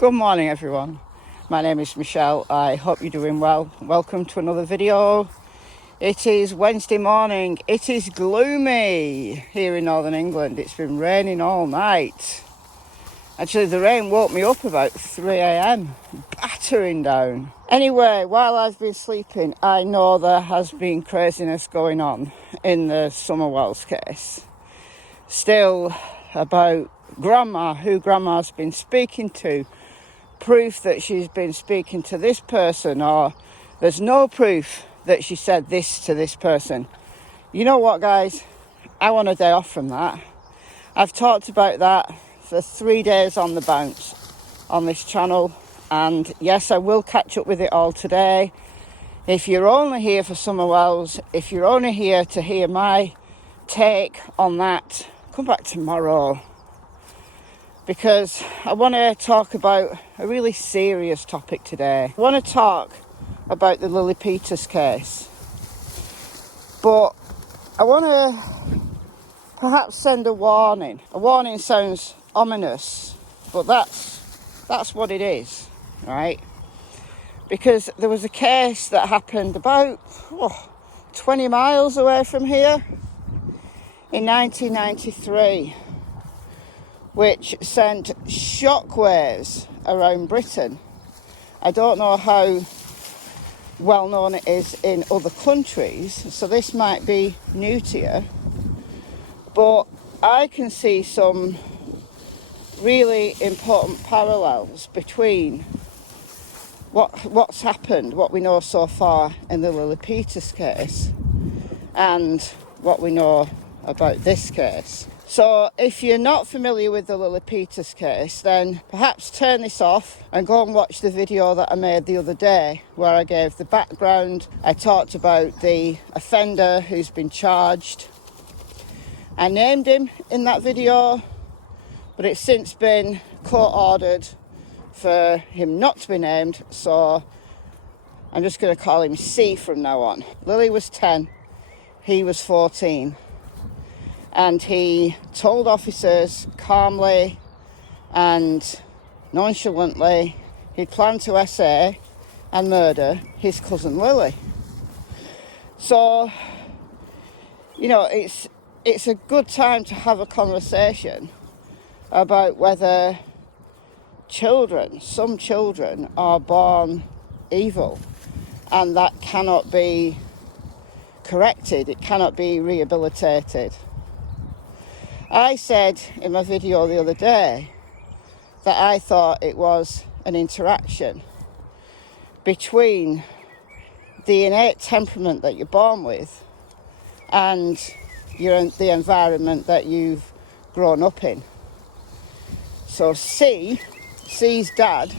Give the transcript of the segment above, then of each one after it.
Good morning everyone, my name is Michelle. I hope you're doing well. Welcome to another video. It is Wednesday morning. It is gloomy here in Northern England. It's been raining all night. Actually the rain woke me up about 3 a.m, battering down. Anyway, while I've been sleeping, I know there has been craziness going on in the Summerwells case. Still about Grandma, who Grandma's been speaking to. Proof that she's been speaking to this person, or there's no proof that she said this to this person. You know what, guys? I want a day off from that. I've talked about that for 3 days on the bounce on this channel, and yes, I will catch up with it all today. If you're only here for Summerwells, if you're only here to hear my take on that, come back tomorrow, because I want to talk about a really serious topic today. I want to talk about the Lily Peters case, but I want to perhaps send a warning. A warning sounds ominous, but that's what it is, right? Because there was a case that happened about 20 miles away from here in 1993. Which sent shockwaves around Britain. I don't know how well known it is in other countries, so this might be new to you, but I can see some really important parallels between what's happened, what we know so far in the Lily Peters case, and what we know about this case. So if you're not familiar with the Lily Peters case, then perhaps turn this off and go and watch the video that I made the other day where I gave the background. I talked about the offender who's been charged. I named him in that video, but it's since been court-ordered for him not to be named, so I'm just going to call him C from now on. Lily was 10, he was 14. And he told officers calmly and nonchalantly he'd planned to essay and murder his cousin Lily. So, you know, it's a good time to have a conversation about whether some children are born evil, and that cannot be corrected, it cannot be rehabilitated. I said in my video the other day that I thought it was an interaction between the innate temperament that you're born with and the environment that you've grown up in. So C's dad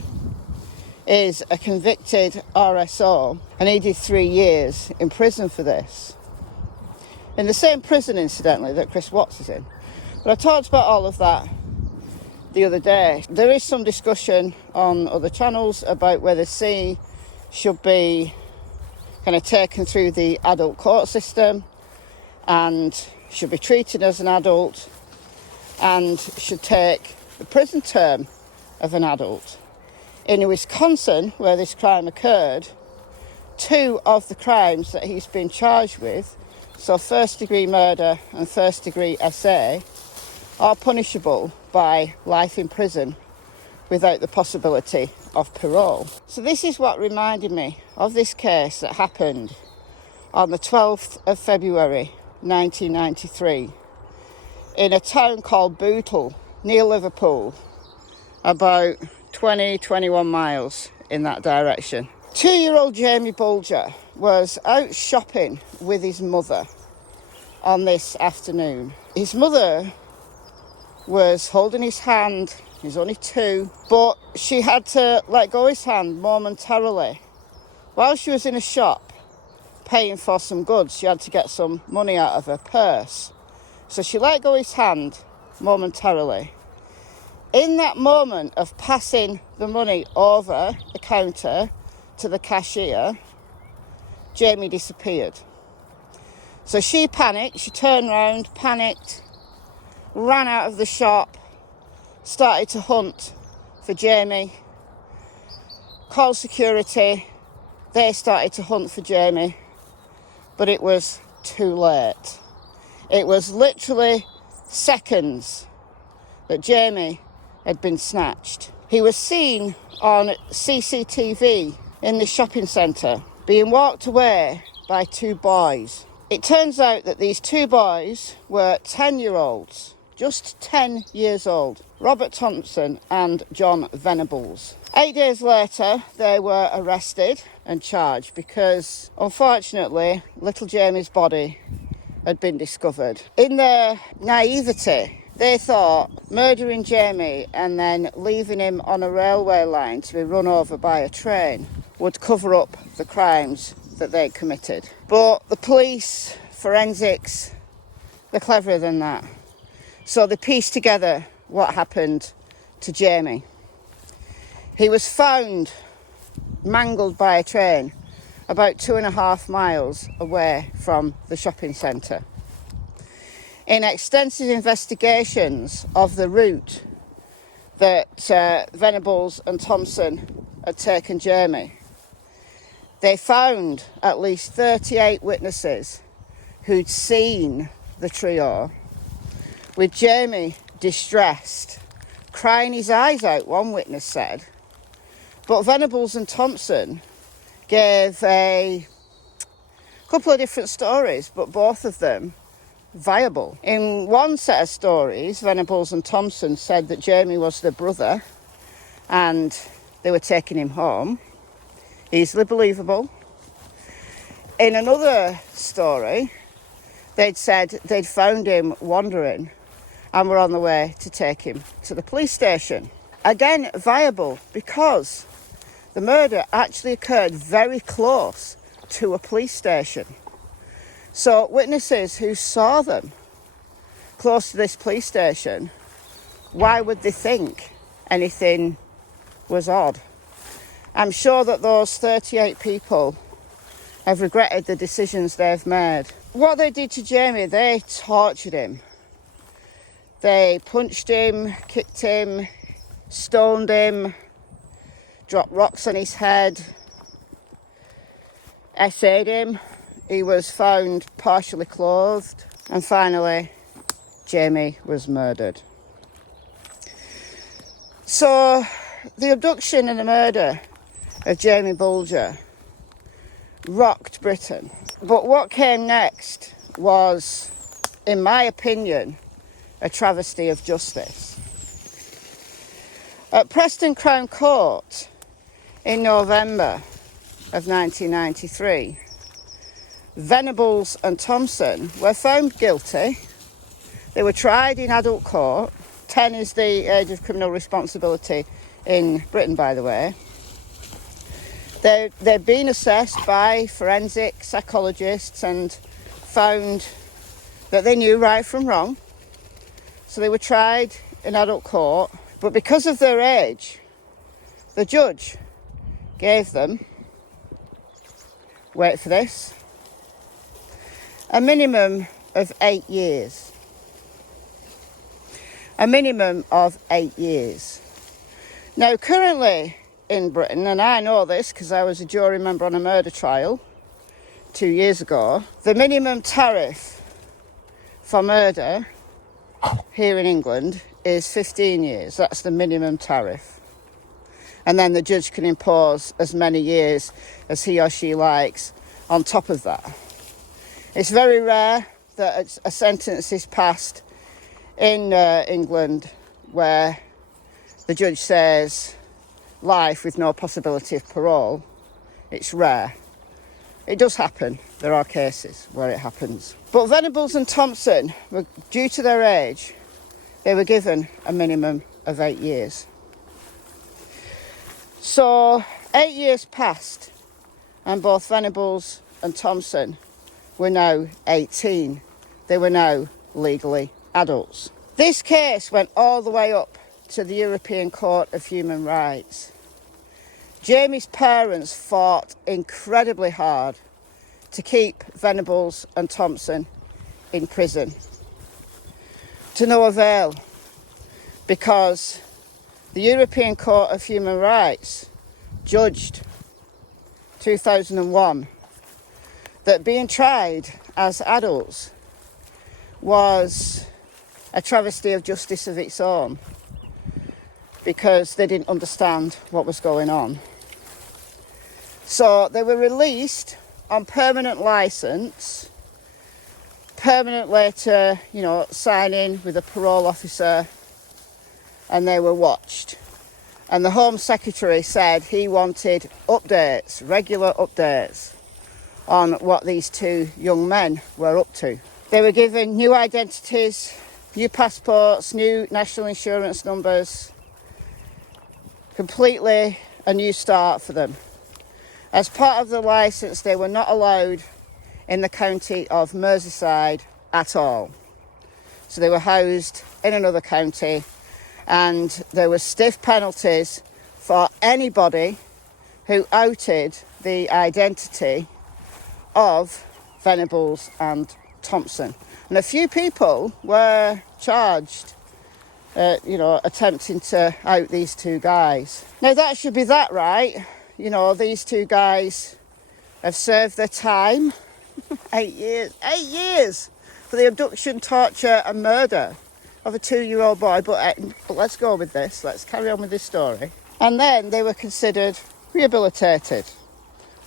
is a convicted RSO, and he did 3 years in prison for this. In the same prison, incidentally, that Chris Watts is in. But I talked about all of that the other day. There is some discussion on other channels about whether C should be kind of taken through the adult court system and should be treated as an adult and should take the prison term of an adult. In Wisconsin, where this crime occurred, 2 of the crimes that he's been charged with, so first-degree murder and first-degree SA, are punishable by life in prison without the possibility of parole. So this is what reminded me of this case that happened on the 12th of February 1993 in a town called Bootle near Liverpool, about 21 miles in that direction. 2-year-old Jamie Bulger was out shopping with his mother on this afternoon. His mother was holding his hand. He's only 2, but she had to let go his hand momentarily. While she was in a shop paying for some goods, she had to get some money out of her purse. So she let go his hand momentarily. In that moment of passing the money over the counter to the cashier, Jamie disappeared. So she panicked, she turned around, panicked, ran out of the shop, started to hunt for Jamie, called security. They started to hunt for Jamie, but it was too late. It was literally seconds that Jamie had been snatched. He was seen on CCTV in the shopping centre being walked away by two boys. It turns out that these two boys were 10-year-olds, just 10 years old, Robert Thompson and John Venables. 8 days later, they were arrested and charged because, unfortunately, little Jamie's body had been discovered. In their naivety, they thought murdering Jamie and then leaving him on a railway line to be run over by a train would cover up the crimes that they committed. But the police, forensics, they're cleverer than that. So they pieced together what happened to Jamie. He was found mangled by a train about 2.5 miles away from the shopping centre. In extensive investigations of the route that Venables and Thompson had taken Jamie, they found at least 38 witnesses who'd seen the trio, with Jamie distressed, crying his eyes out, one witness said. But Venables and Thompson gave a couple of different stories, but both of them viable. In one set of stories, Venables and Thompson said that Jamie was their brother and they were taking him home. Easily believable. In another story, they'd said they'd found him wandering and were on the way to take him to the police station. Again, viable, because the murder actually occurred very close to a police station. So witnesses who saw them close to this police station, why would they think anything was odd? I'm sure that those 38 people have regretted the decisions they've made. What they did to Jamie, they tortured him. They punched him, kicked him, stoned him, dropped rocks on his head, essayed him. He was found partially clothed, and finally Jamie was murdered. So the abduction and the murder of Jamie Bulger rocked Britain. But what came next was, in my opinion, a travesty of justice. At Preston Crown Court in November of 1993, Venables and Thompson were found guilty. They were tried in adult court. 10 is the age of criminal responsibility in Britain, by the way. They've been assessed by forensic psychologists and found that they knew right from wrong. So they were tried in adult court. But because of their age, the judge gave them, wait for this, a minimum of 8 years. A minimum of 8 years. Now, currently in Britain, and I know this because I was a jury member on a murder trial 2 years ago, the minimum tariff for murder here in England is 15 years. That's the minimum tariff. And then the judge can impose as many years as he or she likes on top of that. It's very rare that a sentence is passed in England where the judge says life with no possibility of parole. It's rare. It does happen. There are cases where it happens. But Venables and Thompson, were, due to their age, they were given a minimum of 8 years. So 8 years passed and both Venables and Thompson were now 18. They were now legally adults. This case went all the way up to the European Court of Human Rights. Jamie's parents fought incredibly hard to keep Venables and Thompson in prison. To no avail, because the European Court of Human Rights judged 2001 that being tried as adults was a travesty of justice of its own because they didn't understand what was going on. So they were released on permanent licence, permanently to, sign in with a parole officer, and they were watched. And the Home Secretary said he wanted updates, regular updates, on what these two young men were up to. They were given new identities, new passports, new national insurance numbers, completely a new start for them. As part of the licence, they were not allowed in the county of Merseyside at all. So they were housed in another county, and there were stiff penalties for anybody who outed the identity of Venables and Thompson. And a few people were charged, attempting to out these two guys. Now that should be that, right? These two guys have served their time. 8 years. 8 years for the abduction, torture and murder of a 2-year-old boy. But let's go with this. Let's carry on with this story. And then they were considered rehabilitated,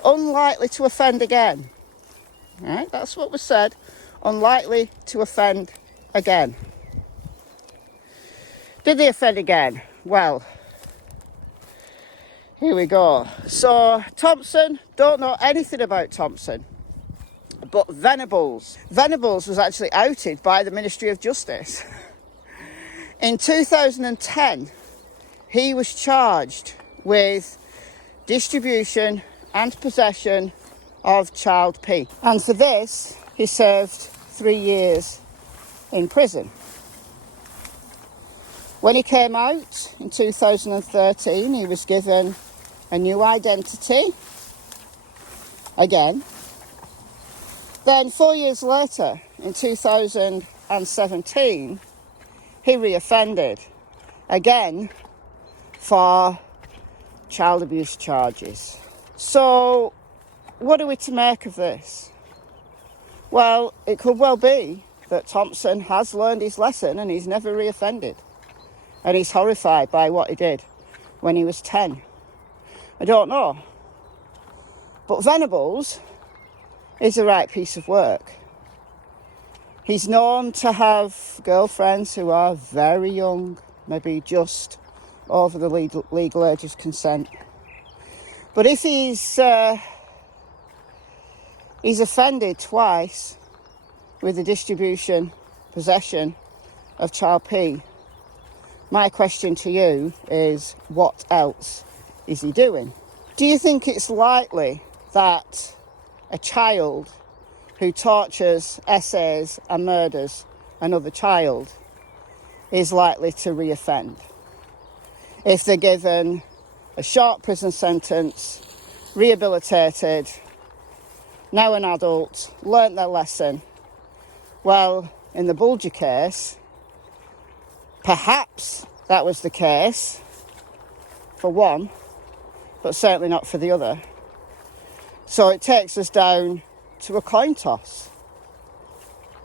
unlikely to offend again. Right? That's what was said. Unlikely to offend again. Did they offend again? Well, here we go. So Thompson, don't know anything about Thompson. But Venables was actually outed by the Ministry of Justice. In 2010, he was charged with distribution and possession of child P. And for this, he served 3 years in prison. When he came out in 2013, he was given a new identity again. Then 4 years later, in 2017, he reoffended again for child abuse charges. So what are we to make of this? Well, it could well be that Thompson has learned his lesson and he's never reoffended. And he's horrified by what he did when he was 10. I don't know. But Venables is the right piece of work. He's known to have girlfriends who are very young, maybe just over the legal age of consent. But if he's offended twice with the distribution, possession of child P, my question to you is, what else is he doing? Do you think it's likely that a child who tortures, essays and murders another child is likely to reoffend if they're given a short prison sentence, rehabilitated, now an adult, learnt their lesson? Well, in the Bulger case, perhaps that was the case for one, but certainly not for the other. So it takes us down to a coin toss.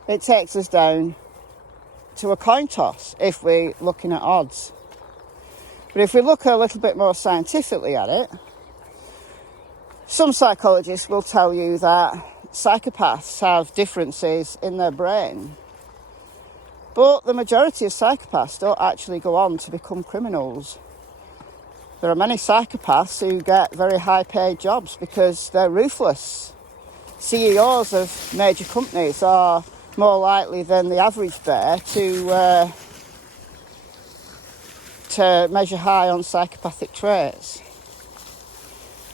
It takes us down to a coin toss if we're looking at odds. But if we look a little bit more scientifically at it, some psychologists will tell you that psychopaths have differences in their brain. But the majority of psychopaths don't actually go on to become criminals. There are many psychopaths who get very high-paid jobs because they're ruthless. CEOs of major companies are more likely than the average bear to measure high on psychopathic traits.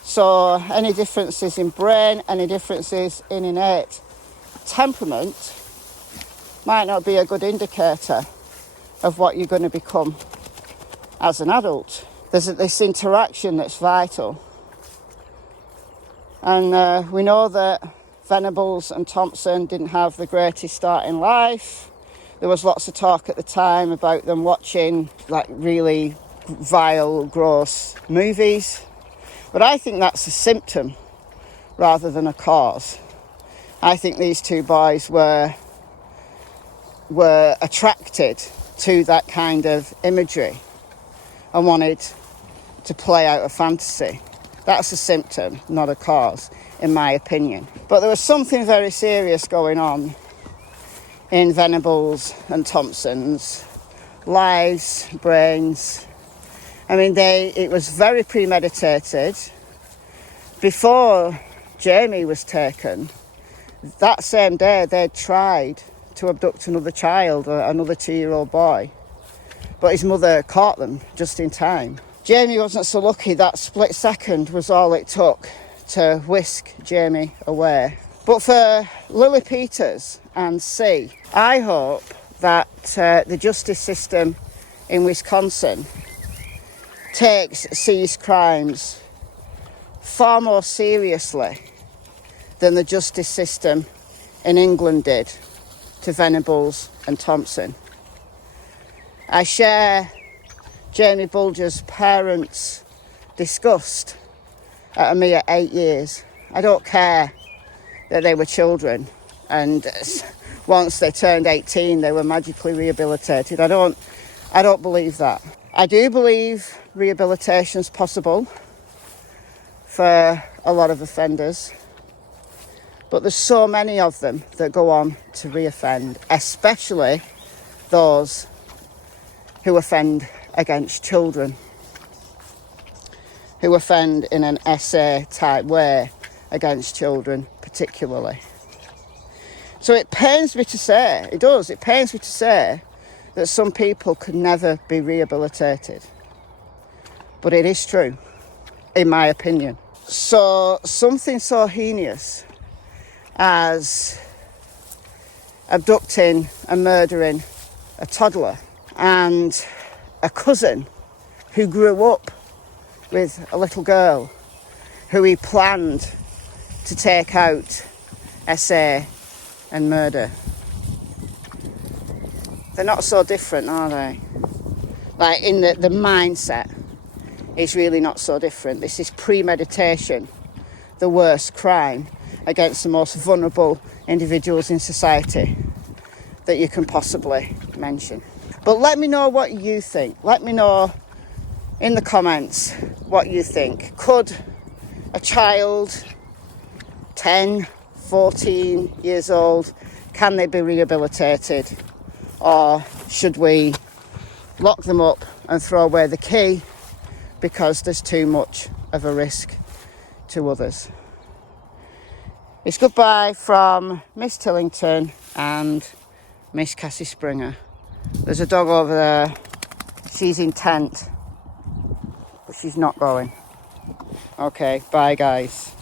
So any differences in brain, any differences in innate temperament might not be a good indicator of what you're going to become as an adult. There's this interaction that's vital. And we know that Venables and Thompson didn't have the greatest start in life. There was lots of talk at the time about them watching like really vile, gross movies. But I think that's a symptom rather than a cause. I think these two boys were attracted to that kind of imagery and wanted to play out a fantasy. That's a symptom, not a cause, in my opinion. But there was something very serious going on in Venables and Thompson's lives, brains. I mean, it was very premeditated. Before Jamie was taken, that same day they'd tried to abduct another child, another 2-year-old boy. But his mother caught them just in time. Jamie wasn't so lucky. That split second was all it took to whisk Jamie away. But for Lily Peters and C, I hope that the justice system in Wisconsin takes C's crimes far more seriously than the justice system in England did to Venables and Thompson. I share Jamie Bulger's parents' disgust at a mere 8 years. I don't care that they were children and once they turned 18 they were magically rehabilitated. I don't believe that. I do believe rehabilitation's possible for a lot of offenders, but there's so many of them that go on to reoffend, especially those who offend against children, who offend in an SA type way against children particularly. So it pains me to say, it pains me to say that some people could never be rehabilitated. But it is true, in my opinion. So something so heinous as abducting and murdering a toddler and a cousin who grew up with a little girl who he planned to take out, SA and murder. They're not so different, are they? Like, in the mindset is really not so different. This is premeditation, the worst crime against the most vulnerable individuals in society that you can possibly mention. But let me know what you think. Let me know in the comments what you think. Could a child, 10, 14 years old, can they be rehabilitated? Or should we lock them up and throw away the key because there's too much of a risk to others? It's goodbye from Miss Tillington and Miss Cassie Springer. There's a dog over there. She's intent, but she's not going. Okay, bye guys.